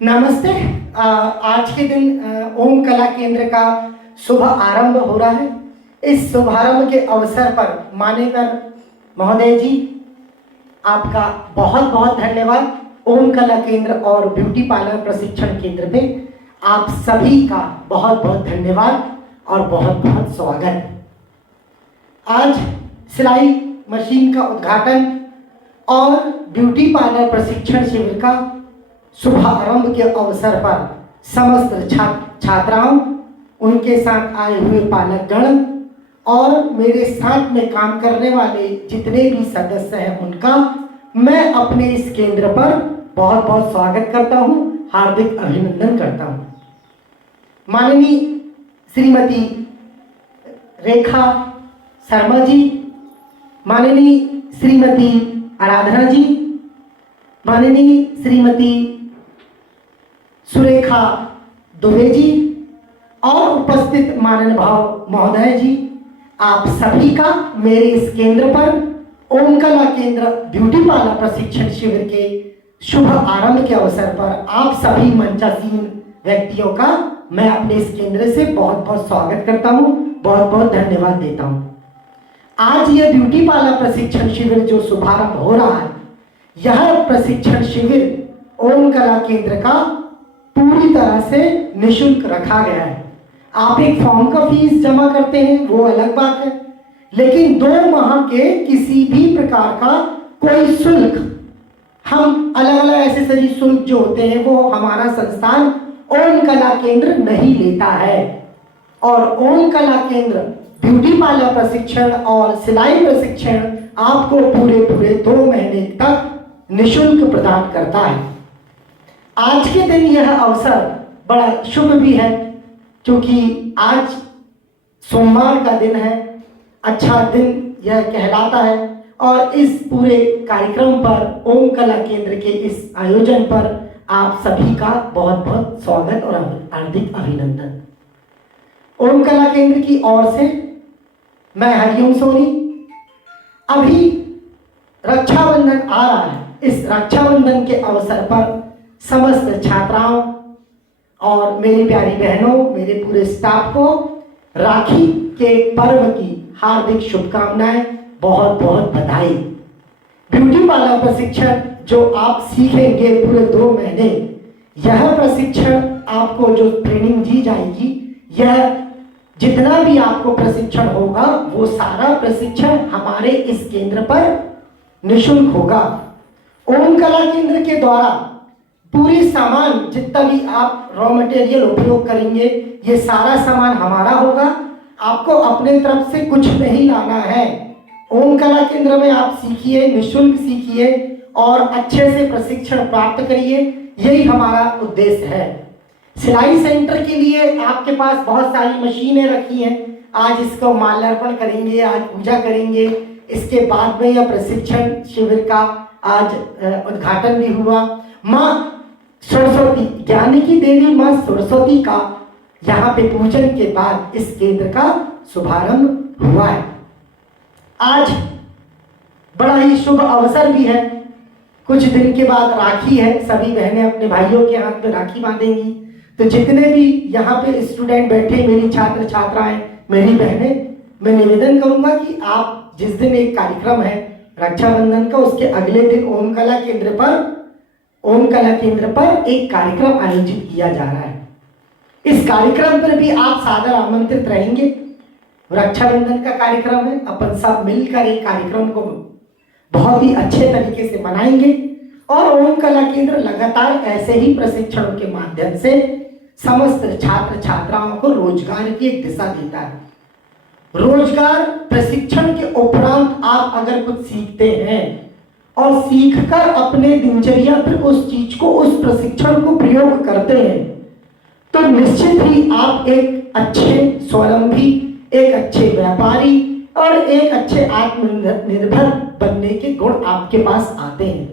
नमस्ते। आज के दिन ओम कला केंद्र का शुभ आरंभ हो रहा है। इस शुभारंभ के अवसर पर मान्यवर महोदय जी, आपका बहुत बहुत धन्यवाद। ओम कला केंद्र और ब्यूटी पार्लर प्रशिक्षण केंद्र पे आप सभी का बहुत बहुत धन्यवाद और बहुत बहुत स्वागत। आज सिलाई मशीन का उद्घाटन और ब्यूटी पार्लर प्रशिक्षण शिविर का शुभारंभ के अवसर पर समस्त छात्राओं, उनके साथ आए हुए पालकगण और मेरे साथ में काम करने वाले जितने भी सदस्य हैं उनका मैं अपने इस केंद्र पर बहुत बहुत स्वागत करता हूं, हार्दिक अभिनंदन करता हूं। माननीय श्रीमती रेखा शर्मा जी, माननीय श्रीमती आराधना जी, माननीय श्रीमती सुरेखा दुबे जी और उपस्थित माननीय भाव महोदय जी, आप सभी का मेरे इस केंद्र पर ओम कला केंद्र ब्यूटी पार्लर प्रशिक्षण शिविर के शुभ आरंभ के अवसर पर आप सभी मंचासीन व्यक्तियों का मैं अपने इस केंद्र से बहुत बहुत स्वागत करता हूं, बहुत बहुत धन्यवाद देता हूं। आज यह ब्यूटी पार्लर प्रशिक्षण शिविर जो शुभारंभ हो रहा है, यह प्रशिक्षण शिविर ओम कला केंद्र का पूरी तरह से निःशुल्क रखा गया है। आप एक फॉर्म का फीस जमा करते हैं, वो अलग बात है, लेकिन 2 माह के किसी भी प्रकार का कोई शुल्क, हम अलग अलग एसेसरी शुल्क जो होते हैं वो हमारा संस्थान ओम कला केंद्र नहीं लेता है। और ओम कला केंद्र ब्यूटी पार्लर प्रशिक्षण और सिलाई प्रशिक्षण आपको पूरे 2 महीने तक निःशुल्क प्रदान करता है। आज के दिन यह अवसर बड़ा शुभ भी है, क्योंकि आज सोमवार का दिन है, अच्छा दिन यह कहलाता है। और इस पूरे कार्यक्रम पर ओम कला केंद्र के इस आयोजन पर आप सभी का बहुत बहुत स्वागत और हार्दिक अभिनंदन। ओम कला केंद्र की ओर से मैं हरिओम सोनी। अभी रक्षाबंधन आ रहा है, इस रक्षाबंधन के अवसर पर समस्त छात्राओं और मेरी प्यारी बहनों, मेरे पूरे स्टाफ को राखी के पर्व की हार्दिक शुभकामनाएं, बहुत बहुत बधाई। ब्यूटी पार्लर प्रशिक्षण जो आप सीखेंगे पूरे 2 महीने, यह प्रशिक्षण आपको जो ट्रेनिंग दी जाएगी, यह जितना भी आपको प्रशिक्षण होगा वो सारा प्रशिक्षण हमारे इस केंद्र पर निःशुल्क होगा। ओम कला केंद्र के द्वारा पूरी सामान, जितना भी आप रॉ मटेरियल उपयोग करेंगे, ये सारा सामान हमारा होगा। आपको अपने तरफ से कुछ नहीं लाना है। ओम कला केंद्र में आप सीखिए, निःशुल्क सीखिए और अच्छे से प्रशिक्षण प्राप्त करिए, यही हमारा उद्देश्य है। सिलाई सेंटर के लिए आपके पास बहुत सारी मशीनें रखी हैं। आज इसको माल्यार्पण करेंगे, आज पूजा करेंगे, इसके बाद में यह प्रशिक्षण शिविर का आज उद्घाटन भी हुआ। माँ सरस्वती, ज्ञान की देवी माँ सरस्वती का यहाँ पे पूजन के बाद इस केंद्र का शुभारंभ हुआ है। आज बड़ा ही शुभ अवसर भी है। कुछ दिन के बाद राखी है, सभी बहनें अपने भाइयों के हाथ में राखी बांधेंगी। तो जितने भी यहाँ पे स्टूडेंट बैठे, मेरी छात्र छात्राएं, मेरी बहनें, मैं निवेदन करूंगा कि आप जिस दिन एक कार्यक्रम है रक्षाबंधन का, उसके अगले दिन ओम कला केंद्र पर एक कार्यक्रम आयोजित किया जा रहा है। इस कार्यक्रम पर भी आप सादर आमंत्रित रहेंगे। रक्षाबंधन का कार्यक्रम है, अपन सब मिलकर एक कार्यक्रम को बहुत ही अच्छे तरीके से मनाएंगे। और ओम कला केंद्र लगातार ऐसे ही प्रशिक्षणों के माध्यम से समस्त छात्र छात्राओं को रोजगार की एक दिशा देता है। रोजगार प्रशिक्षण के उपरांत आप अगर कुछ सीखते हैं और सीखकर अपने दिनचर्या पर उस चीज को, उस प्रशिक्षण को प्रयोग करते हैं, तो निश्चित ही आप एक अच्छे स्वावलंबी, एक अच्छे व्यापारी और एक अच्छे आत्मनिर्भर बनने के गुण आपके पास आते हैं।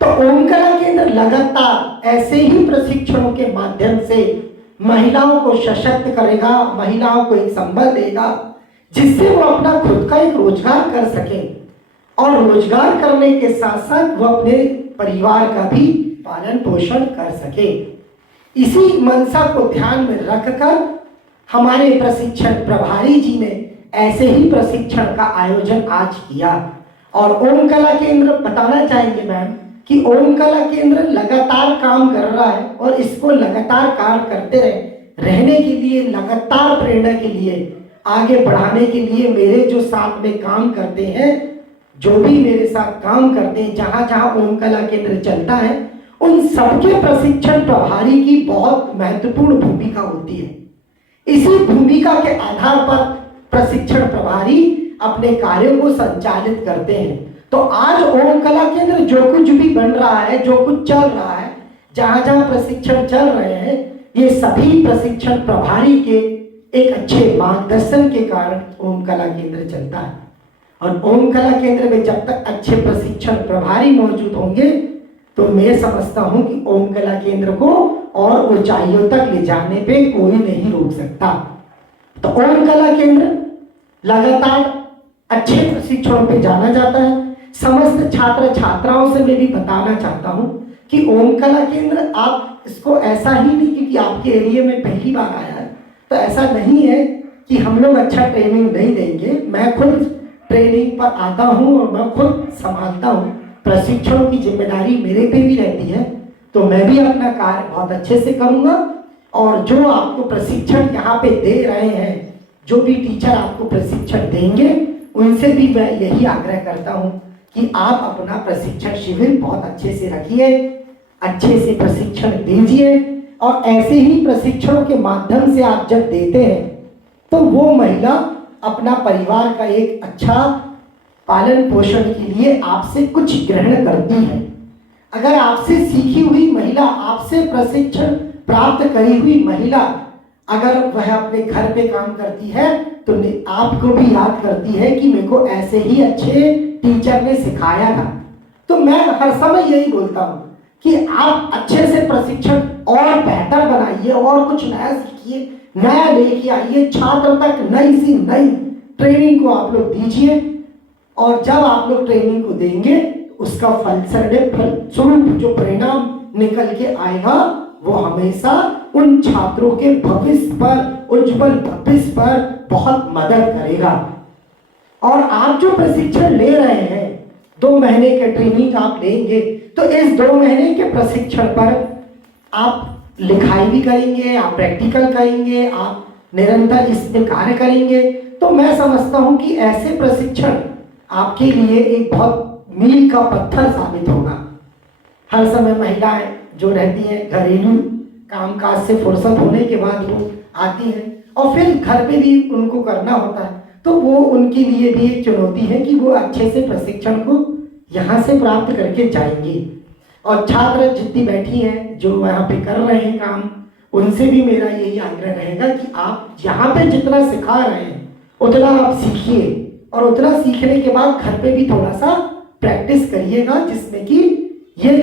तो ओम कला केंद्र लगातार ऐसे ही प्रशिक्षणों के माध्यम से महिलाओं को सशक्त करेगा, महिलाओं को एक संबल देगा, जिससे वो अपना खुद का एक रोजगार कर सके और रोजगार करने के साथ साथ वो अपने परिवार का भी पालन पोषण कर सके। इसी मंशा को ध्यान में रखकर हमारे प्रशिक्षण प्रभारी जी ने ऐसे ही प्रशिक्षण का आयोजन आज किया। और ओम कला केंद्र बताना चाहेंगे मैम कि ओम कला केंद्र लगातार काम कर रहा है और इसको लगातार कार्य करते रहने के लिए, लगातार प्रेरणा के लिए, आगे बढ़ाने के लिए मेरे जो साथ में काम करते हैं, जो भी मेरे साथ काम करते हैं, जहाँ जहाँ ओम कला केंद्र चलता है, उन सबके प्रशिक्षण प्रभारी की बहुत महत्वपूर्ण भूमिका होती है। इसी भूमिका के आधार पर प्रशिक्षण प्रभारी अपने कार्यों को संचालित करते हैं। तो आज ओम कला केंद्र जो कुछ भी बन रहा है, जो कुछ चल रहा है, जहाँ जहाँ प्रशिक्षण चल रहे हैं, ये सभी प्रशिक्षण प्रभारी के एक अच्छे मार्गदर्शन के कारण ओम कला केंद्र चलता है। और ओम कला केंद्र में जब तक अच्छे प्रशिक्षण प्रभारी मौजूद होंगे तो मैं समझता हूं कि ओम कला केंद्र को और ऊंचाइयों तक ले जाने पे कोई नहीं रोक सकता। तो ओम कला केंद्र लगातार अच्छे प्रशिक्षणों पे जाना जाता है। समस्त छात्र छात्राओं से मैं भी बताना चाहता हूं कि ओम कला केंद्र आप इसको ऐसा ही नहीं क्योंकि आपके एरिया में पहली बार आया है तो ऐसा नहीं है कि हम लोग अच्छा ट्रेनिंग नहीं देंगे। मैं खुद ट्रेनिंग पर आता हूं और मैं खुद संभालता हूं, प्रशिक्षणों की जिम्मेदारी मेरे पे भी रहती है, तो मैं भी अपना कार्य बहुत अच्छे से करूंगा। और जो आपको प्रशिक्षण यहाँ पे दे रहे हैं, जो भी टीचर आपको प्रशिक्षण देंगे, उनसे भी मैं यही आग्रह करता हूँ कि आप अपना प्रशिक्षण शिविर बहुत अच्छे से रखिए, अच्छे से प्रशिक्षण दीजिए। और ऐसे ही प्रशिक्षणों के माध्यम से आप जब देते हैं तो वो महिला अपना परिवार का एक अच्छा पालन पोषण के लिए आपसे कुछ ग्रहण करती है। अगर आपसे सीखी हुई महिला, आपसे प्रशिक्षण प्राप्त करी हुई महिला अगर वह अपने घर पे काम करती है तो आपको भी याद करती है कि मेरे को ऐसे ही अच्छे टीचर ने सिखाया था। तो मैं हर समय यही बोलता हूँ कि आप अच्छे से प्रशिक्षण और बेहतर बनाइए और कुछ नया सीखिए, नया लेके आइए, छात्र तक नई सी नई ट्रेनिंग को आप लोग दीजिए। और जब आप लोग ट्रेनिंग को देंगे उसका फलस्वरूप जो परिणाम निकल के आएगा वो हमेशा उन छात्रों के भविष्य पर, उज्जवल भविष्य पर बहुत मदद करेगा। और आप जो प्रशिक्षण ले रहे हैं, 2 महीने के ट्रेनिंग आप लेंगे, तो इस 2 महीने के प्रशिक्षण पर आप लिखाई भी करेंगे, आप प्रैक्टिकल करेंगे, आप निरंतर इसमें कार्य करेंगे। तो मैं समझता हूं कि ऐसे प्रशिक्षण आपके लिए एक बहुत मील का पत्थर साबित होगा। हर समय महिलाएं जो रहती हैं घरेलू कामकाज से फुर्सत होने के बाद वो आती हैं और फिर घर पे भी उनको करना होता है, तो वो उनके लिए भी एक चुनौती है कि वो अच्छे से प्रशिक्षण को यहाँ से प्राप्त करके जाएंगी। और छात्र जितनी बैठी हैं जो यहाँ पे कर रहे हैं काम, उनसे भी मेरा यही आग्रह रहेगा कि आप यहाँ पे जितना सिखा रहे हैं उतना आप सीखिए और उतना सीखने के बाद घर पे भी थोड़ा सा प्रैक्टिस करिएगा, जिसमें कि ये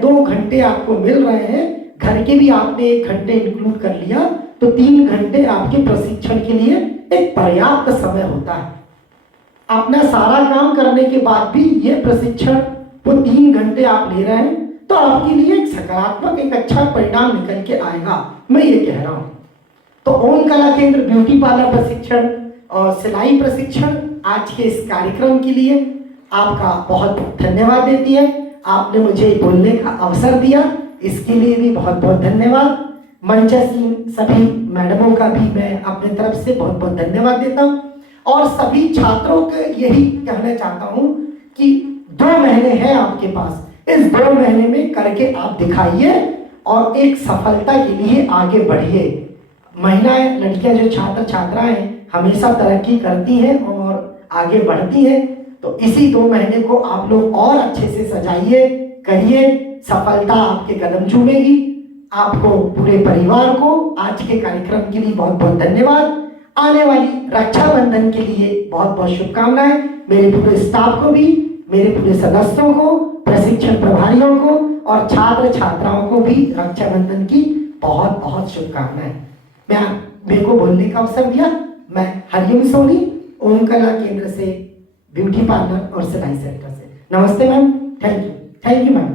2 घंटे आपको मिल रहे हैं, घर के भी आपने 1 घंटे इंक्लूड कर लिया तो 3 घंटे आपके प्रशिक्षण के लिए एक पर्याप्त समय होता है। अपना सारा काम करने के बाद भी ये प्रशिक्षण वो 3 घंटे आप ले रहे हैं तो आपके लिए एक सकारात्मक, एक अच्छा परिणाम निकल के आएगा, मैं ये कह रहा हूँ। तो ओम कला केंद्र ब्यूटी पार्लर प्रशिक्षण और सिलाई प्रशिक्षण आज के इस कार्यक्रम के लिए आपका बहुत धन्यवाद देती है। आपने मुझे बोलने का अवसर दिया, इसके लिए भी बहुत बहुत धन्यवाद। मंचस्थ सभी मैडमों का भी मैं अपने तरफ से बहुत बहुत धन्यवाद देता हूँ। और सभी छात्रों को यही कहना चाहता हूँ कि 2 महीने हैं आपके पास, इस 2 महीने में करके आप दिखाइए और एक सफलता के लिए आगे बढ़िए। महिलाएं, लड़कियां जो छात्र छात्राएं हमेशा तरक्की करती हैं और आगे बढ़ती हैं, तो इसी 2 महीने को आप लोग और अच्छे से सजाइए, करिए, सफलता आपके कदम चूमेगी। आपको, पूरे परिवार को आज के कार्यक्रम के लिए बहुत बहुत धन्यवाद। आने वाली रक्षाबंधन के लिए बहुत बहुत शुभकामनाएं। मेरे पूरे स्टाफ को भी, मेरे पूरे सदस्यों को, प्रशिक्षण प्रभारियों को और छात्र छात्राओं को भी रक्षाबंधन की बहुत बहुत शुभकामनाएं। मेरे को बोलने का अवसर दिया। मैं हरिओम सोनी, ओम कला केंद्र से, ब्यूटी पार्लर और सिलाई सेंटर से। नमस्ते मैम, थैंक यू मैम।